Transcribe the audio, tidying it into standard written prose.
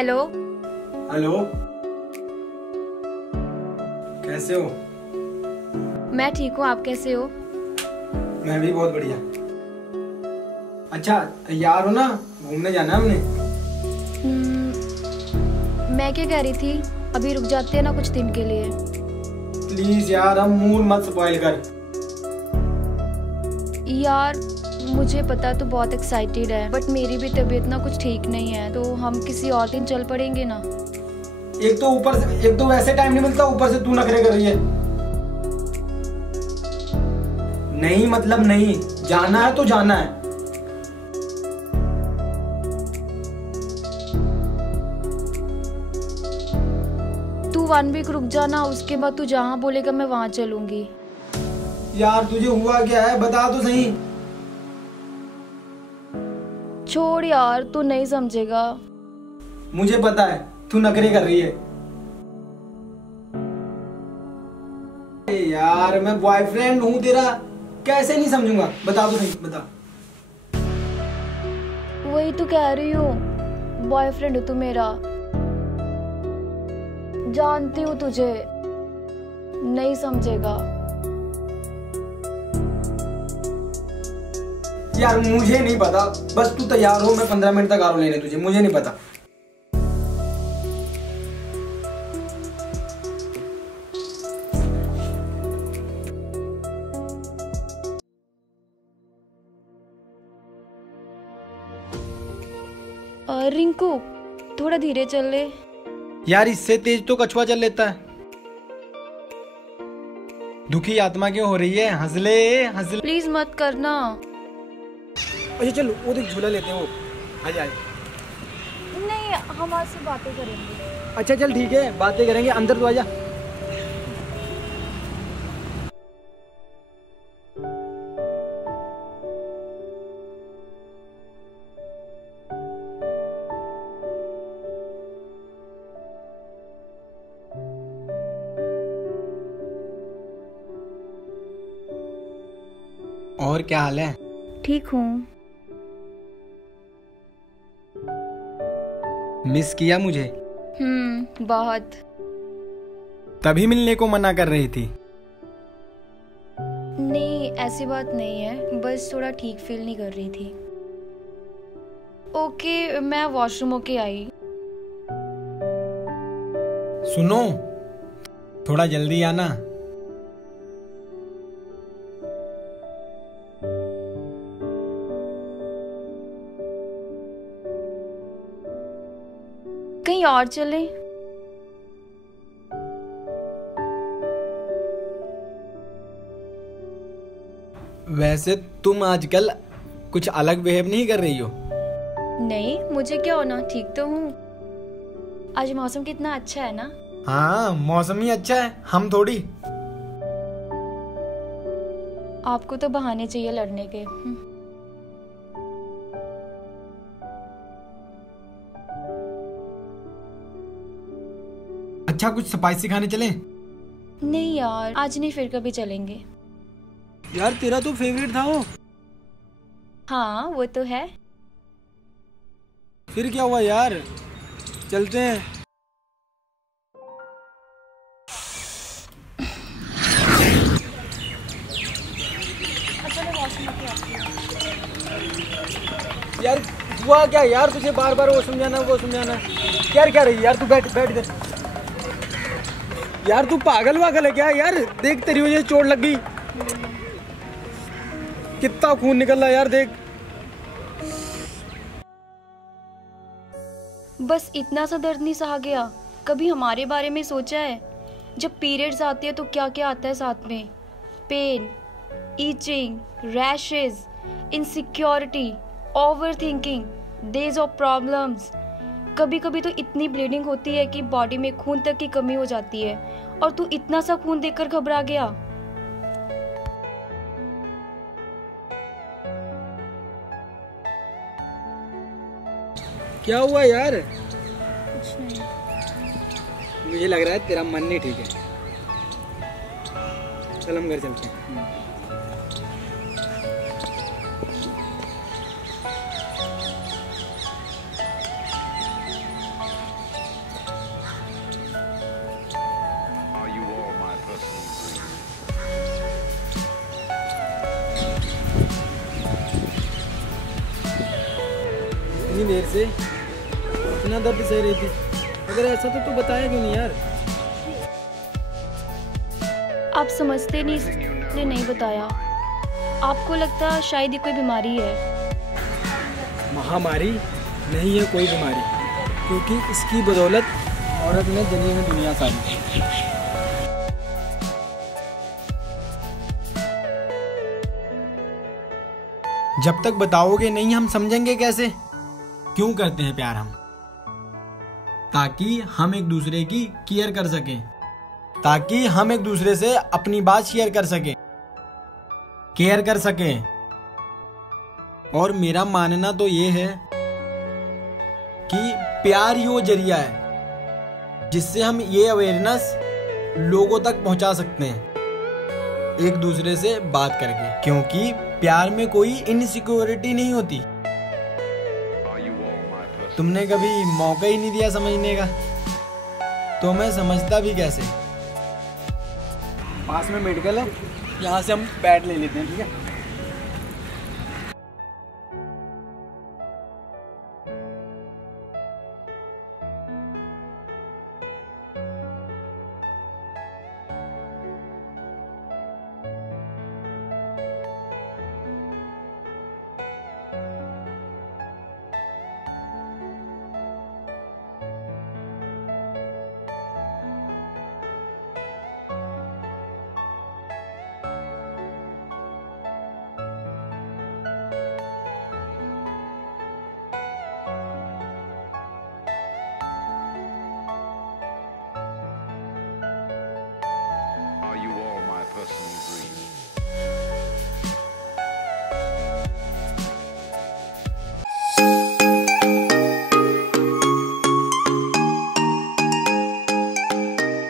Hello. Hello, कैसे हो? मैं ठीक हूँ, आप कैसे हो? मैं भी बहुत बढ़िया। अच्छा, तैयार हो ना? घूमने जाना है हमने। मैं क्या कह रही थी, अभी रुक जाते हैं ना कुछ दिन के लिए। प्लीज यार, हम मूड मत स्पॉइल कर। यार मुझे पता तू बहुत एक्साइटेड है, बट मेरी भी तबीयत ना कुछ ठीक नहीं है, तो हम किसी और दिन चल पड़ेंगे ना। एक तो वैसे टाइम नहीं मिलता, ऊपर से तू नखरे कर रही है। नहीं मतलब नहीं, जाना है तो जाना है। तू 1 वीक रुक जाना, उसके बाद तू जहाँ बोलेगा मैं वहाँ चलूंगी। यार तुझे हुआ क्या है, बता तो सही। छोड़ यार, तू नहीं समझेगा। मुझे पता है तू नखरे कर रही है। यार मैं बॉयफ्रेंड हूँ तेरा, कैसे नहीं समझूंगा? बता तो सही, बता। वही तो कह रही हूँ, बॉयफ्रेंड है तू मेरा। जानती हूँ तुझे नहीं समझेगा। यार मुझे नहीं पता, बस तू तैयार हो, मैं 15 मिनट तक आ रहा हूँ लेने तुझे। मुझे नहीं पता। रिंकू थोड़ा धीरे चल ले। यार इससे तेज तो कछुआ चल लेता है। दुखी आत्मा क्यों हो रही है? हंसले हंसले। प्लीज मत करना। अच्छा चल, वो देख झूला लेते हैं वो। आजा आजा। नहीं, हम आज से बातें करेंगे। अच्छा चल ठीक है, बातें करेंगे, अंदर तो आजा। और क्या हाल है? ठीक हूँ। मिस किया मुझे? बहुत। तभी मिलने को मना कर रही थी। नहीं ऐसी बात नहीं है, बस थोड़ा ठीक फील नहीं कर रही थी। ओके, मैं वॉशरूम होके आई। सुनो, थोड़ा जल्दी आना। कहीं और चलें? वैसे तुम आजकल कुछ अलग बिहेव नहीं कर रही हो। नहीं, मुझे क्या होना, ठीक तो हूँ। आज मौसम कितना अच्छा है ना। हाँ मौसम ही अच्छा है, हम थोड़ी। आपको तो बहाने चाहिए लड़ने के। अच्छा कुछ स्पाइसी खाने चलें? नहीं यार, आज नहीं, फिर कभी चलेंगे। यार तेरा तो फेवरेट था वो। हाँ वो तो है। फिर क्या हुआ यार, चलते हैं। यार हुआ क्या यार, तुझे बार बार वो समझाना। यार क्या रही यार, तू बैठ बैठ इधर। यार तू पागल वागल है क्या यार? देख तेरी वजह से चोट लग गई, कितना खून निकल रहा है यार, देख। बस इतना सा दर्द नहीं सहा गया? कभी हमारे बारे में सोचा है? जब पीरियड्स आती है तो क्या क्या आता है साथ में? Pain, itching, rashes, insecurity, overthinking, days of problems. कभी कभी तो इतनी ब्लीडिंग होती है कि बॉडी में खून तक की कमी हो जाती है, और तू इतना सा खून देखकर घबरा गया। क्या हुआ यार? कुछ नहीं। मुझे लग रहा है तेरा मन नहीं ठीक है। चल हम घर चलते हैं। देर से, इतना दर्द सह रही थी। अगर ऐसा तो तू बताया क्यों नहीं यार? आप समझते नहीं इसलिए नहीं बताया। आपको लगता शायद ये कोई बीमारी है। महामारी नहीं है कोई बीमारी, क्योंकि इसकी बदौलत औरत ने दुनिया में दुनिया सारी। जब तक बताओगे नहीं हम समझेंगे कैसे? क्यों करते हैं प्यार हम? ताकि हम एक दूसरे की केयर कर सकें, ताकि हम एक दूसरे से अपनी बात शेयर कर सकें, केयर कर सकें। और मेरा मानना तो ये है कि प्यार ही वो जरिया है जिससे हम ये अवेयरनेस लोगों तक पहुंचा सकते हैं एक दूसरे से बात करके, क्योंकि प्यार में कोई इनसिक्योरिटी नहीं होती। तुमने कभी मौका ही नहीं दिया समझने का, तो मैं समझता भी कैसे? पास में मेडिकल है, यहाँ से हम पैड ले लेते हैं, ठीक है?